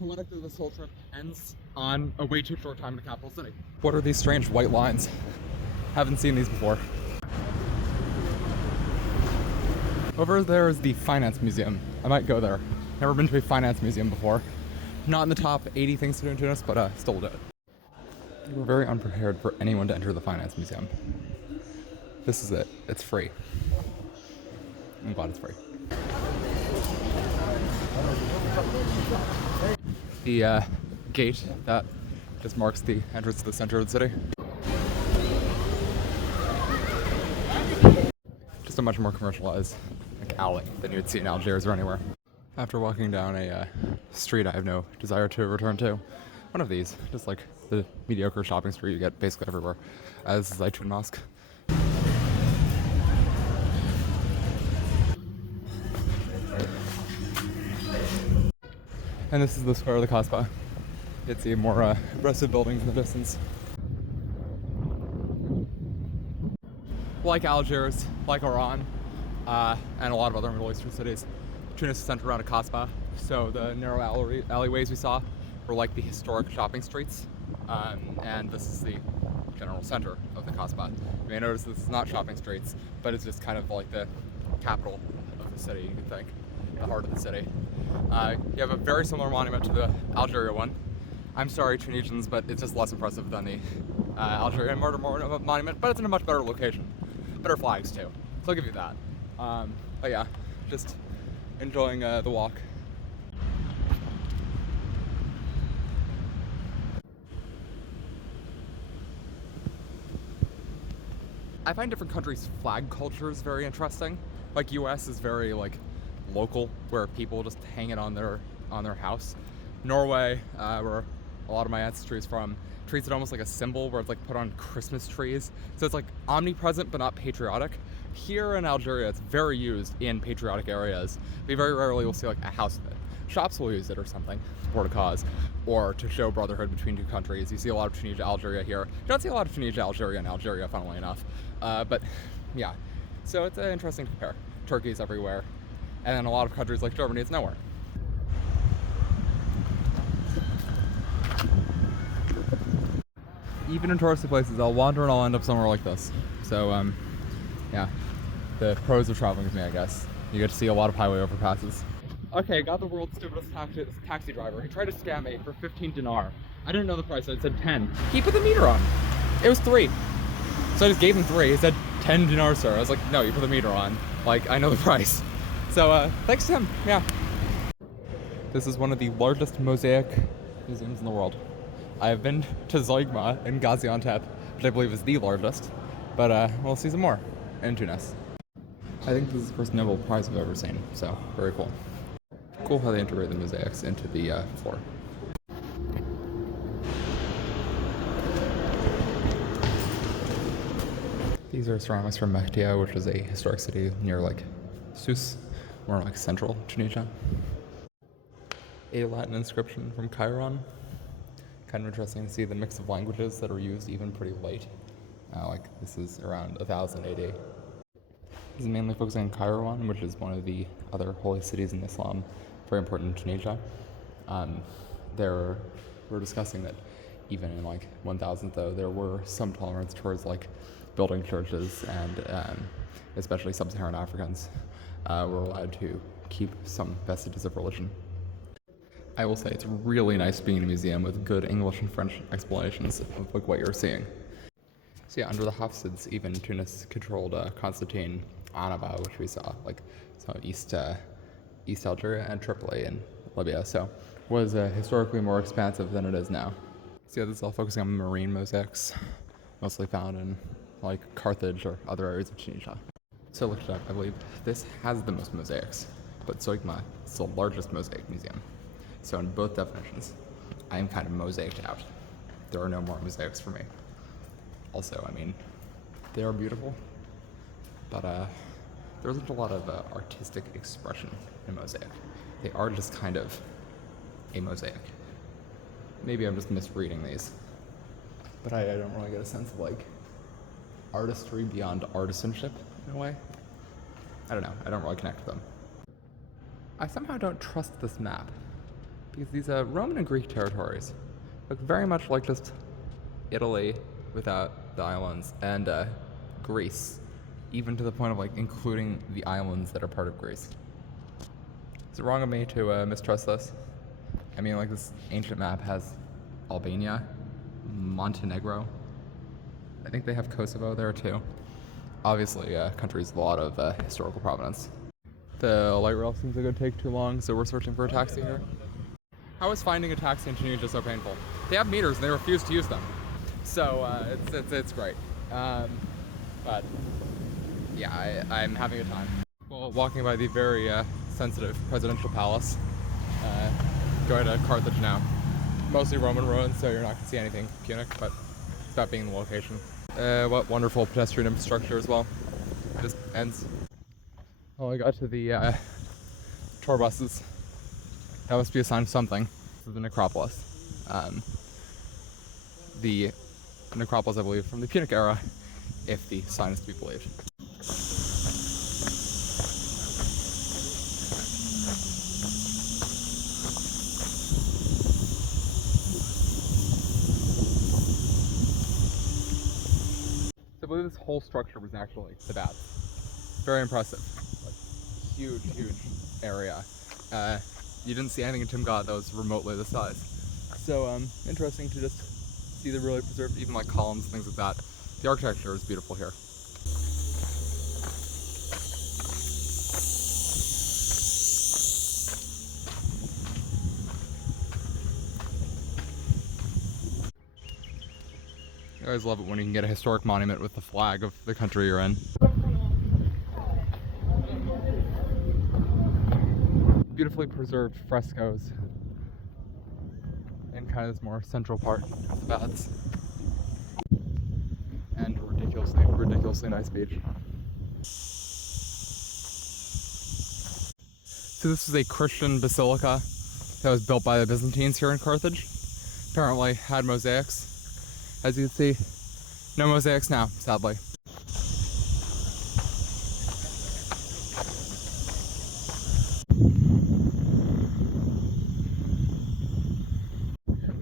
Politically, this whole trip ends on a way too short time in the capital city. What are these strange white lines? Haven't seen these before. Over there is the Finance Museum. I might go there. Never been to a finance museum before. Not in the top 80 things to do in Tunis, but still will do it. We're very unprepared for anyone to enter the Finance Museum. This is it. It's free. I'm glad it's free. The gate that just marks the entrance to the center of the city. Just a much more commercialized alley than you would see in Algiers or anywhere. After walking down a street I have no desire to return to, one of these, just like the mediocre shopping street you get basically everywhere, as Zaytun Mosque. And this is the square of the Kasbah. You can see more impressive buildings in the distance. Like Algiers, like Oran, and a lot of other Middle Eastern cities, Tunis is centered around a Kasbah, so the narrow alleyways we saw were like the historic shopping streets, and this is the general center of the Kasbah. You may notice this is not shopping streets, but it's just kind of like the capital of the city, you could think, the heart of the city. You have a very similar monument to the Algeria one. I'm sorry, Tunisians, but it's just less impressive than the Algerian murder monument, but it's in a much better location. Better flags too, so I'll give you that. But yeah, just enjoying the walk. I find different countries' flag cultures very interesting. Like US is very like local, where people just hang it on their house. Norway, where a lot of my ancestry is from, treats it almost like a symbol, where it's like put on Christmas trees. So it's like omnipresent but not patriotic. Here in Algeria, it's very used in patriotic areas. We very rarely will see like a house with it. Shops will use it or something to support a cause, or to show brotherhood between two countries. You see a lot of Tunisia, Algeria here. You don't see a lot of Tunisia, Algeria, and Algeria, funnily enough. But yeah, so it's interesting to compare. Turkey's everywhere, and then a lot of countries like Germany, it's nowhere. Even in touristy places, I'll wander and I'll end up somewhere like this. So, yeah, the pros of traveling with me, I guess. You get to see a lot of highway overpasses. Okay, got the world's stupidest taxi driver. He tried to scam me for 15 dinar. I didn't know the price, so it said 10. He put the meter on. It was 3. So I just gave him 3. He said 10 dinar, sir. I was like, no, you put the meter on. Like, I know the price. So, thanks to him, yeah. This is one of the largest mosaic museums in the world. I have been to Zoigma in Gaziantep, which I believe is the largest, but we'll see some more in Tunis. I think this is the first Nobel Prize I've ever seen, so very cool. Cool how they integrate the mosaics into the floor. These are ceramics from Mehdia, which is a historic city near like Sousse, more like central Tunisia. A Latin inscription from Chiron. Kind of interesting to see the mix of languages that are used even pretty late. Like this is around 1000 AD. This is mainly focusing on Kairouan, which is one of the other holy cities in Islam, very important in Tunisia. We're discussing that even in like 1000 though, there were some tolerance towards like building churches, and especially sub-Saharan Africans were allowed to keep some vestiges of religion. I will say it's really nice being in a museum with good English and French explanations of like what you're seeing. So yeah, under the Hafsids, even Tunis controlled Constantine, Annaba, which we saw, like so East Algeria and Tripoli in Libya. So was historically more expansive than it is now. So yeah, this is all focusing on marine mosaics, mostly found in like Carthage or other areas of Tunisia. So I looked it up. I believe this has the most mosaics, but Zoigma is the largest mosaic museum. So in both definitions, I am kind of mosaiced out. There are no more mosaics for me. Also, I mean, they are beautiful, but there isn't a lot of artistic expression in mosaic. They are just kind of a mosaic. Maybe I'm just misreading these, but I don't really get a sense of like artistry beyond artisanship in a way. I don't know, I don't really connect with them. I somehow don't trust this map. because these Roman and Greek territories look very much like just Italy without the islands, and Greece, even to the point of like including the islands that are part of Greece. Is it wrong of me to mistrust this? I mean, like, this ancient map has Albania, Montenegro. I think they have Kosovo there too. Obviously, countries with a lot of historical provenance. The light rail seems like it would take too long, so we're searching for a taxi here. How is finding a taxi in Tunisia so painful? They have meters and they refuse to use them. So it's great. But yeah, I'm having a time. Well, walking by the very sensitive presidential palace. Going to Carthage now. Mostly Roman ruins, so you're not going to see anything Punic, but it's about being in the location. What wonderful pedestrian infrastructure as well. It just ends. Oh, I got to the tour buses. That must be a sign of something. This is the necropolis. The necropolis, I believe, from the Punic era, if the sign is to be believed. I believe this whole structure was actually the baths. Very impressive. Like, huge area. You didn't see anything in Timgad that was remotely this size. So interesting to just see the really preserved, even like columns and things like that. The architecture is beautiful here. I always love it when you can get a historic monument with the flag of the country you're in. Beautifully preserved frescoes in kind of this more central part of the baths. And a ridiculously nice beach. So this is a Christian basilica that was built by the Byzantines here in Carthage. Apparently had mosaics. As you can see, no mosaics now, sadly.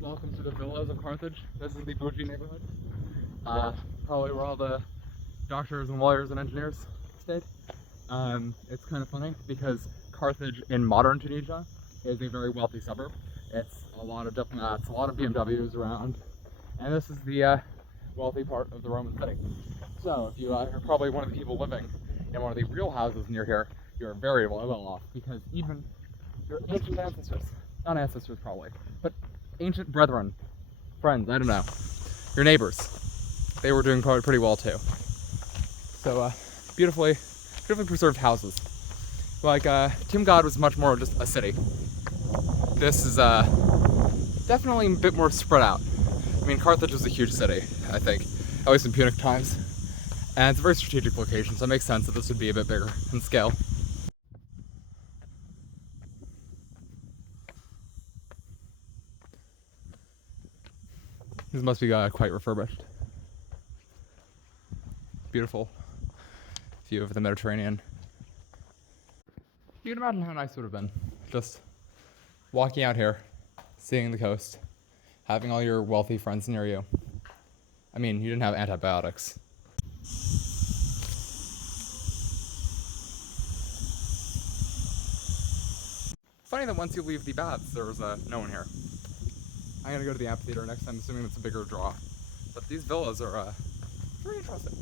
Welcome to the villas of Carthage. This is the bougie neighborhood. Probably where all the doctors and lawyers and engineers stayed. It's kind of funny because Carthage in modern Tunisia is a very wealthy suburb. It's a lot of diplomats, a lot of BMWs around. And this is the wealthy part of the Roman city. So if you are probably one of the people living in one of the real houses near here, you're very well off, because even your ancient ancestors, not ancestors probably, but ancient brethren, friends, I don't know, your neighbors, they were doing probably pretty well too. So beautifully preserved houses. Like Timgad was much more just a city. This is definitely a bit more spread out. I mean, Carthage was a huge city, I think, at least in Punic times. And it's a very strategic location, so it makes sense that this would be a bit bigger in scale. This must be quite refurbished. Beautiful view of the Mediterranean. You can imagine how nice it would have been just walking out here, seeing the coast, having all your wealthy friends near you. I mean, you didn't have antibiotics. Funny that once you leave the baths, there's no one here. I'm gonna go to the amphitheater next time, assuming it's a bigger draw. But these villas are very interesting.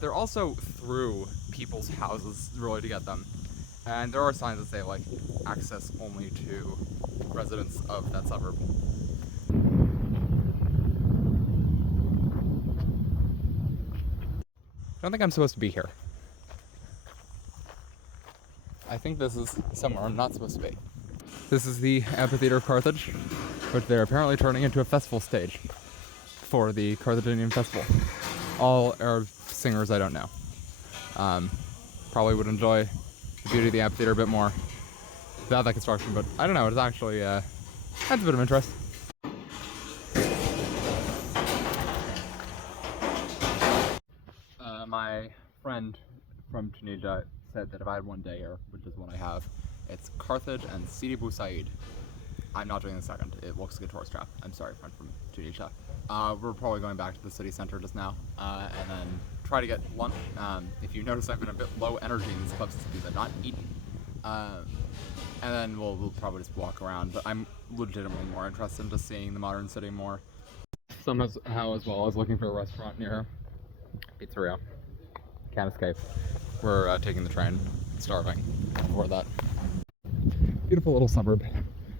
They're also through people's houses, really, to get them. And there are signs that say, like, access only to residents of that suburb. I don't think I'm supposed to be here. I think this is somewhere I'm not supposed to be. This is the amphitheater of Carthage, which they're apparently turning into a festival stage for the Carthaginian festival. All Arab singers I don't know. Probably would enjoy the beauty of the amphitheater a bit more without that construction, but I don't know, it's actually adds a bit of interest. My friend from Tunisia said that if I had one day here, which is what I have, It's Carthage and Sidi Bou Said. I'm not doing the second. It looks like a tourist trap. I'm sorry, friend from Tunisia. We're probably going back to the city center just now, and then try to get lunch. If you notice, I've been a bit low energy in these clips because I've not eaten. And then we'll probably just walk around. But I'm legitimately more interested in just seeing the modern city more. Somehow, as well, I was looking for a restaurant near pizzeria. Can't escape. We're taking the train. Starving before that. Beautiful little suburb.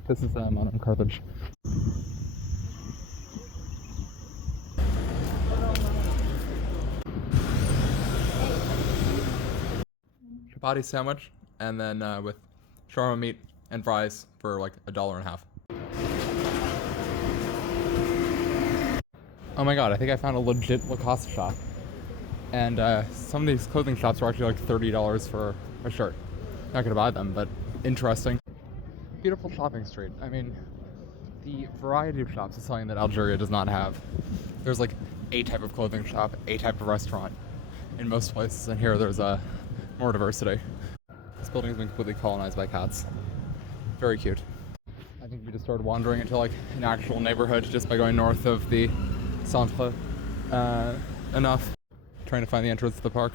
This is modern Carthage. Chapati sandwich, and then with shawarma meat and fries for like $1.50. Oh my god, I think I found a legit Lacoste shop. And some of these clothing shops are actually like $30 for a shirt. Not gonna buy them, but interesting. Beautiful shopping street. I mean, the variety of shops is something that Algeria does not have. There's like a type of clothing shop, a type of restaurant in most places, and here there's more diversity. This building has been completely colonized by cats. Very cute. I think we just started wandering into like an actual neighborhood just by going north of the centre enough. Trying to find the entrance to the park.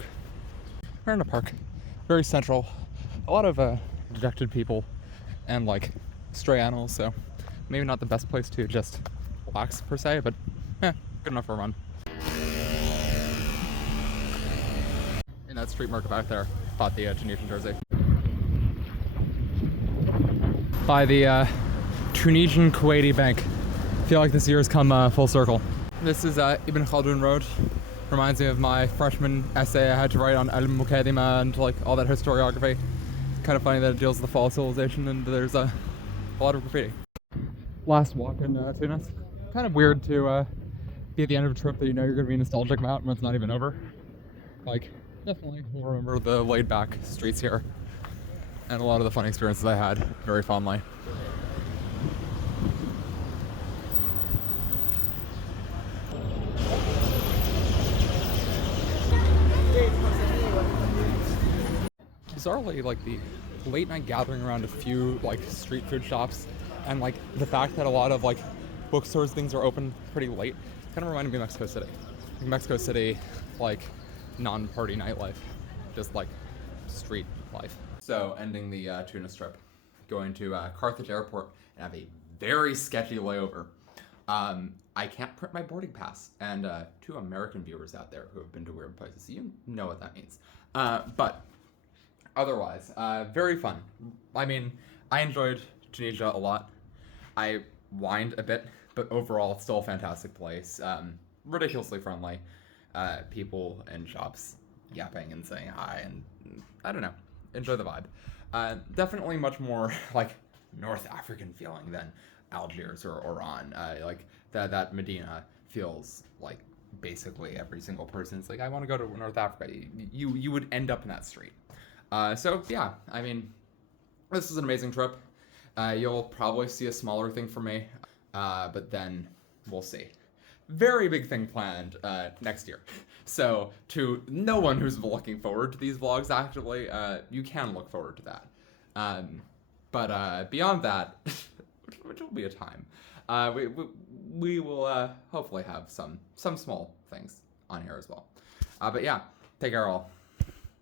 We're in a park. Very central. A lot of dejected people and like stray animals, so maybe not the best place to just relax per se, but good enough for a run. In that street market back there, bought the Tunisian jersey. By the Tunisian Kuwaiti Bank. I feel like this year's come full circle. This is Ibn Khaldun Road. Reminds me of my freshman essay I had to write on Al Mukadima and like all that historiography. It's kind of funny that it deals with the fall of civilization and there's a lot of graffiti. Last walk in Tunis. Kind of weird to be at the end of a trip that you know you're going to be nostalgic about when it's not even over. Like, definitely will remember the laid back streets here and a lot of the fun experiences I had very fondly. Bizarrely, like the late night gathering around a few like street food shops and like the fact that a lot of like bookstores things are open pretty late kind of reminded me of Mexico City. Like Mexico City, like non-party nightlife, just like street life. So ending the Tunis trip, going to Carthage Airport and have a very sketchy layover. I can't print my boarding pass, and to American viewers out there who have been to weird places, you know what that means. But otherwise, very fun. I mean, I enjoyed Tunisia a lot. I whined a bit, but overall, it's still a fantastic place. Ridiculously friendly. People in shops yapping and saying hi, and I don't know, enjoy the vibe. Definitely much more like North African feeling than Algiers or Oran. Like that Medina feels like basically every single person's like, I want to go to North Africa. You would end up in that street. So yeah, I mean, this is an amazing trip. You'll probably see a smaller thing from me, but then we'll see. Very big thing planned next year. So to no one who's looking forward to these vlogs, actually, you can look forward to that. But beyond that, which will be a time, we will hopefully have some small things on here as well. But yeah, take care all.